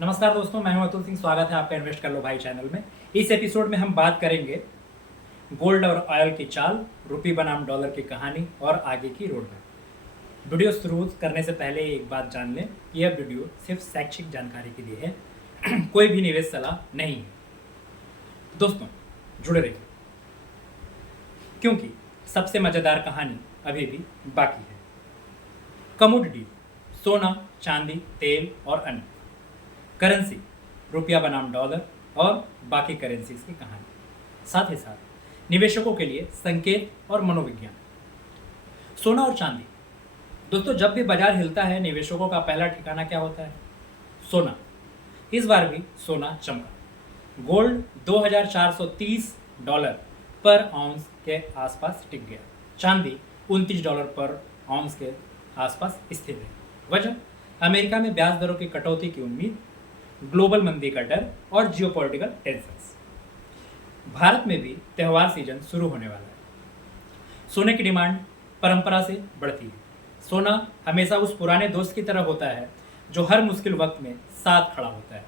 नमस्कार दोस्तों, मैं हूं अतुल सिंह। स्वागत है आपका इन्वेस्ट कर लो भाई चैनल में। इस एपिसोड में हम बात करेंगे गोल्ड और ऑयल की चाल, रुपये बनाम डॉलर की कहानी और आगे की रोड मैप। वीडियो शुरू करने से पहले एक बात जान लें, यह वीडियो सिर्फ शैक्षिक जानकारी के लिए है कोई भी निवेश सलाह नहीं है। दोस्तों जुड़े रहिए, क्योंकि सबसे मज़ेदार कहानी अभी भी बाकी है। कमोडिटी, सोना, चांदी, तेल और अन्य। करेंसी, रुपया बनाम डॉलर और बाकी करेंसीज की कहानी। साथ ही साथ निवेशकों के लिए संकेत और मनोविज्ञान। सोना और चांदी। दोस्तों जब भी बाजार हिलता है, निवेशकों का पहला ठिकाना क्या होता है? सोना। इस बार भी सोना चमका। गोल्ड $2430 पर आउंस के आसपास टिक गया। चांदी $29 पर आउंस के आसपास स्थिर है। वजह? अमेरिका में ब्याज दरों की कटौती की उम्मीद, ग्लोबल मंदी का डर और जियोपॉलिटिकल टेंशंस। भारत में भी त्यौहार सीजन शुरू होने वाला है। सोने की डिमांड परंपरा से बढ़ती है। सोना हमेशा उस पुराने दोस्त की तरह होता है जो हर मुश्किल वक्त में साथ खड़ा होता है।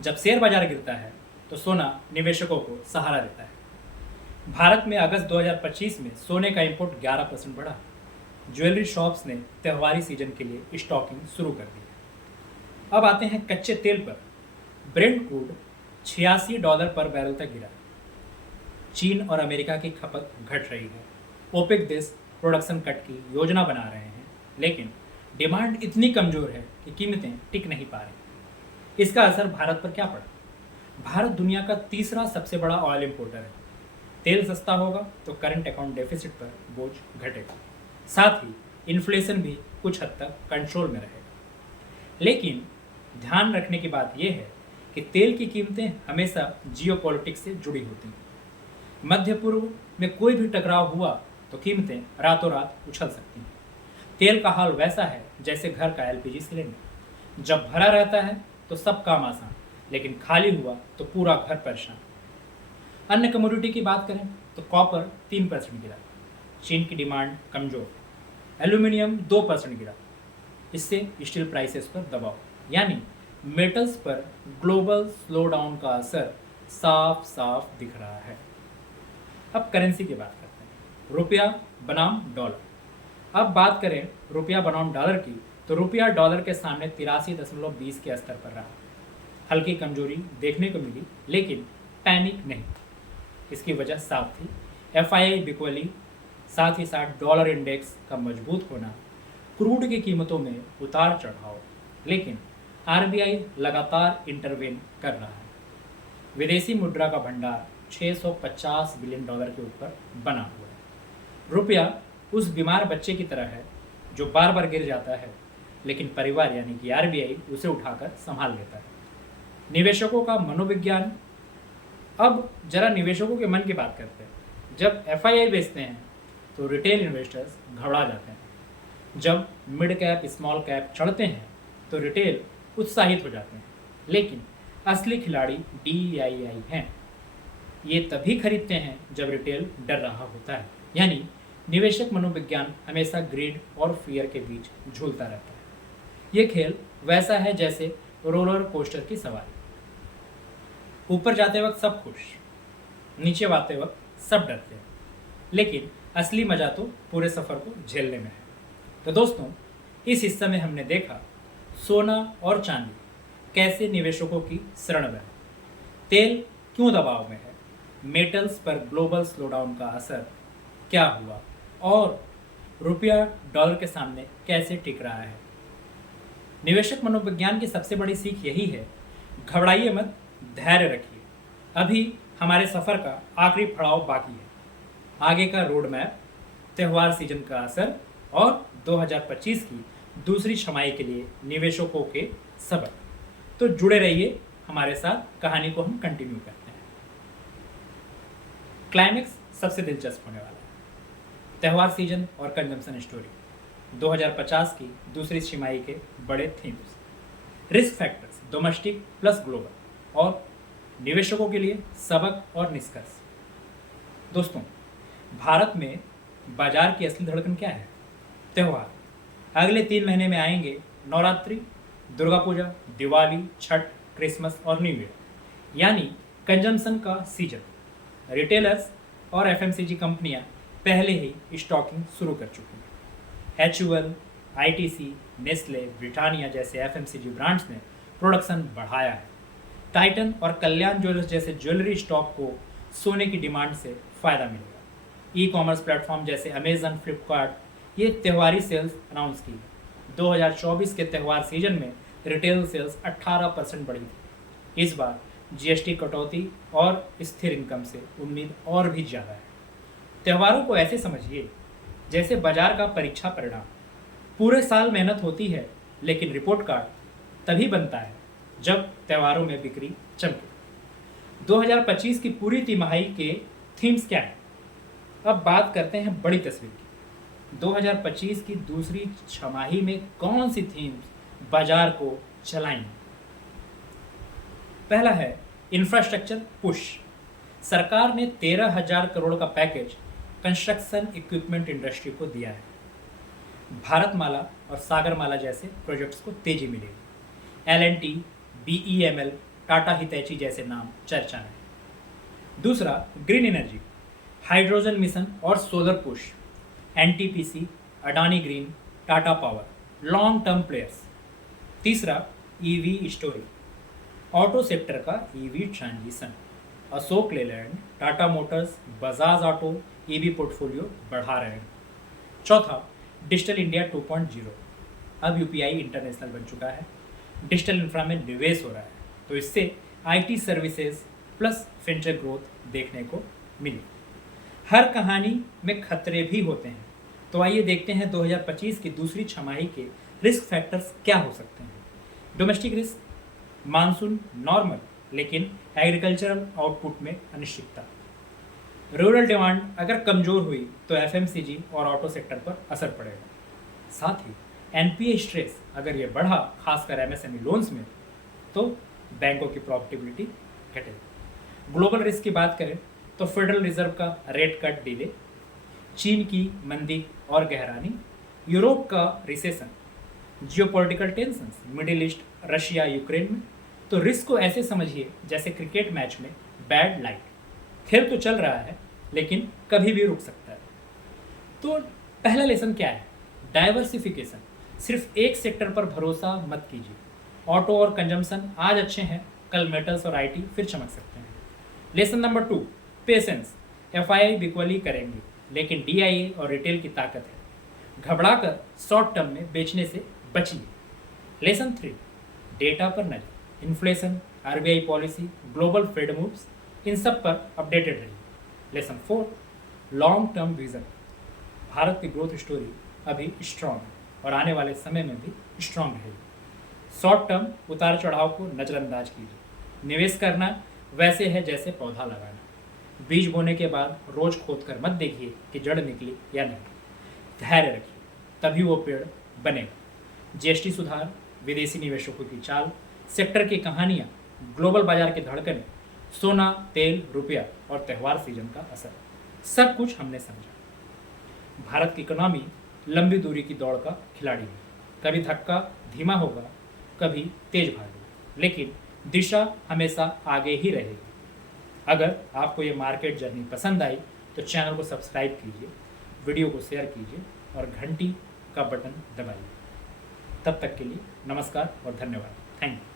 जब शेयर बाजार गिरता है तो सोना निवेशकों को सहारा देता है। भारत में अगस्त 2025 में सोने का इंपोर्ट 11% बढ़ा। ज्वेलरी शॉप्स ने त्योहारी सीजन के लिए स्टॉकिंग शुरू कर दी। अब आते हैं कच्चे तेल पर। ब्रेंट क्रूड $86 पर बैरल तक गिरा। चीन और अमेरिका की खपत घट रही है। ओपेक देश प्रोडक्शन कट की योजना बना रहे हैं, लेकिन डिमांड इतनी कमजोर है कि कीमतें टिक नहीं पा रही। इसका असर भारत पर क्या पड़ा? भारत दुनिया का तीसरा सबसे बड़ा ऑयल इंपोर्टर है। तेल सस्ता होगा तो करंट अकाउंट डेफिसिट पर बोझ घटेगा। साथ ही इन्फ्लेशन भी कुछ हद तक कंट्रोल में रहेगा। लेकिन ध्यान रखने की बात यह है कि तेल की कीमतें हमेशा जियोपॉलिटिक्स से जुड़ी होती हैं। मध्य पूर्व में कोई भी टकराव हुआ तो कीमतें रातों रात उछल सकती हैं। तेल का हाल वैसा है जैसे घर का एलपीजी सिलेंडर। जब भरा रहता है तो सब काम आसान, लेकिन खाली हुआ तो पूरा घर परेशान। अन्य कमोडिटी की बात करें तो कॉपर 3% गिरा। चीन की डिमांड कमजोर। एल्यूमिनियम 2% गिरा। इससे स्टील प्राइसेस पर दबाव, यानी मेटल्स पर ग्लोबल स्लोडाउन का असर साफ साफ दिख रहा है। अब करेंसी की बात करते हैं। रुपया बनाम डॉलर। अब बात करें रुपया बनाम डॉलर की, तो रुपया डॉलर के सामने 83.20 के स्तर पर रहा। हल्की कमजोरी देखने को मिली, लेकिन पैनिक नहीं। इसकी वजह साफ थी, एफआईआई बिक्वली, साथ ही साथ डॉलर इंडेक्स का मजबूत होना, क्रूड की कीमतों में उतार चढ़ाव। लेकिन आरबीआई लगातार इंटरवेन कर रहा है। विदेशी मुद्रा का भंडार $650 बिलियन के ऊपर बना हुआ है। रुपया उस बीमार बच्चे की तरह है जो बार बार गिर जाता है, लेकिन परिवार यानी कि आरबीआई उसे उठाकर संभाल लेता है। निवेशकों का मनोविज्ञान। अब जरा निवेशकों के मन की बात करते हैं। जब एफआईआई बेचते हैं तो रिटेल इन्वेस्टर्स घबरा जाते हैं। जब मिड कैप स्मॉल कैप चढ़ते हैं तो रिटेल उत्साहित हो जाते हैं। लेकिन असली खिलाड़ी डीआईआई हैं। ये तभी खरीदते हैं जब रिटेल डर रहा होता है। यानी निवेशक मनोविज्ञान हमेशा ग्रीड और फियर के बीच झूलता रहता है। ये खेल वैसा है जैसे रोलर कोस्टर की सवारी। ऊपर जाते वक्त सब खुश, नीचे आते वक्त सब डरते हैं, लेकिन असली मजा तो पूरे सफर को झेलने में है। तो दोस्तों इस हिस्से में हमने देखा सोना और चांदी कैसे निवेशकों की शरण बने, तेल क्यों दबाव में है, मेटल्स पर ग्लोबल स्लोडाउन का असर क्या हुआ और रुपया डॉलर के सामने कैसे टिक रहा है। निवेशक मनोविज्ञान की सबसे बड़ी सीख यही है, घबराइए मत, धैर्य रखिए। अभी हमारे सफ़र का आखिरी पड़ाव बाकी है। आगे का रोड मैप, त्यौहार सीजन का असर और 2025 की दूसरी छमाही के लिए निवेशकों के सबक। तो जुड़े रहिए हमारे साथ, कहानी को हम कंटिन्यू करते हैं। क्लाइमेक्स सबसे दिलचस्प होने वाला है। त्यौहार सीजन और कंजम्पशन स्टोरी, 2050 की दूसरी छमाही के बड़े themes, risk factors domestic plus global और निवेशकों के लिए सबक और निष्कर्ष। दोस्तों भारत में बाजार की असली धड़कन क्या है? त्यौहार। अगले 3 महीने में आएंगे नवरात्रि, दुर्गा पूजा, दिवाली, छठ, क्रिसमस और न्यू ईयर, यानी कंजम्पशन का सीजन। रिटेलर्स और एफएमसीजी कंपनियां पहले ही स्टॉकिंग शुरू कर चुकी हैं। HUL, ITC, नेस्ले, ब्रिटानिया जैसे एफएमसीजी ब्रांड्स ने प्रोडक्शन बढ़ाया है। टाइटन और कल्याण ज्वेलर्स जैसे ज्वेलरी स्टॉक को सोने की डिमांड से फायदा मिलेगा। ई कॉमर्स प्लेटफॉर्म जैसे अमेजन, फ्लिपकार्ट ये त्योहारी सेल्स अनाउंस की है। 2024 के त्यौहार सीजन में रिटेल सेल्स 18% बढ़ी थी। इस बार GST कटौती और स्थिर इनकम से उम्मीद और भी ज़्यादा है। त्योहारों को ऐसे समझिए जैसे बाजार का परीक्षा परिणाम। पूरे साल मेहनत होती है, लेकिन रिपोर्ट कार्ड तभी बनता है जब त्योहारों में बिक्री चमके। 2025 की पूरी तिमाही के थीम्स क्या हैं? अब बात करते हैं बड़ी तस्वीर की। 2025 की दूसरी छमाही में कौन सी थीम्स बाजार को चलाएंगी? पहला है इंफ्रास्ट्रक्चर पुश। सरकार ने 13,000 करोड़ का पैकेज कंस्ट्रक्शन इक्विपमेंट इंडस्ट्री को दिया है। भारतमाला और सागरमाला जैसे प्रोजेक्ट्स को तेजी मिलेगी। L&T, BEML, टाटा हितैची जैसे नाम चर्चा में। दूसरा ग्रीन एनर्जी, हाइड्रोजन मिशन और solar push. NTPC, Adani green, Tata power long term players. तीसरा EV स्टोरी, ऑटो सेक्टर का EV transition. Ashok Leyland, Tata Motors, Bajaj auto EV portfolio बढ़ा रहे हैं। चौथा डिजिटल इंडिया 2.0, अब UPI इंटरनेशनल बन चुका है। डिजिटल इंफ्रा में निवेश हो रहा है, तो इससे IT services plus fintech growth देखने को मिली। हर कहानी में खतरे भी होते हैं, तो आइए देखते हैं 2025 की दूसरी छमाही के रिस्क फैक्टर्स क्या हो सकते हैं। डोमेस्टिक रिस्क, मानसून नॉर्मल लेकिन एग्रीकल्चरल आउटपुट में अनिश्चितता। रूरल डिमांड अगर कमज़ोर हुई तो FMCG और ऑटो सेक्टर पर असर पड़ेगा। साथ ही NPA स्ट्रेस अगर ये बढ़ा, खासकर MSME लोन्स में, तो बैंकों की प्रॉफिटेबिलिटी घटेगी। ग्लोबल रिस्क की बात करें तो फेडरल रिजर्व का रेट कट डिले, चीन की मंदी और गहरानी, यूरोप का recession, geopolitical tensions, middle east, Russia, Ukraine में। तो रिस्क को ऐसे समझिए जैसे क्रिकेट मैच में बैड लाइट। खेल तो चल रहा है, लेकिन कभी भी रुक सकता है। तो पहला लेसन क्या है? डाइवर्सिफिकेशन। सिर्फ एक सेक्टर पर भरोसा मत कीजिए। ऑटो और कंजम्पशन आज अच्छे हैं, कल मेटल्स और IT फिर चमक सकते हैं। Lesson number 2, patience. FII बिकवली करेंगे, लेकिन DIA और रिटेल की ताकत है। घबराकर शॉर्ट टर्म में बेचने से बचिए। लेसन 3, डेटा पर नजर। Inflation, RBI policy, global fed moves, इन सब पर अपडेटेड रहिए। Lesson 4, long term vision. Bharat की ग्रोथ स्टोरी अभी स्ट्रांग है और आने वाले समय में भी स्ट्रांग रहेगी। शॉर्ट टर्म उतार चढ़ाव को नज़रअंदाज कीजिए। निवेश करना वैसे है जैसे पौधा लगाना। बीज बोने के बाद रोज खोद कर मत देखिए कि जड़ निकली या नहीं। धैर्य रखिए, तभी वो पेड़ बनेगा। GST सुधार, विदेशी निवेशकों की चाल, सेक्टर की कहानियाँ, ग्लोबल बाजार की धड़कनें, सोना, तेल, रुपया और त्यौहार सीजन का असर, सब कुछ हमने समझा। भारत की इकोनॉमी लंबी दूरी की दौड़ का खिलाड़ी है। कभी धक्का धीमा होगा, कभी तेज भागेगा, लेकिन दिशा हमेशा आगे ही रहेगी। अगर आपको ये मार्केट जर्नी पसंद आई तो चैनल को सब्सक्राइब कीजिए, वीडियो को शेयर कीजिए और घंटी का बटन दबाइए। तब तक के लिए नमस्कार और धन्यवाद। Thank you.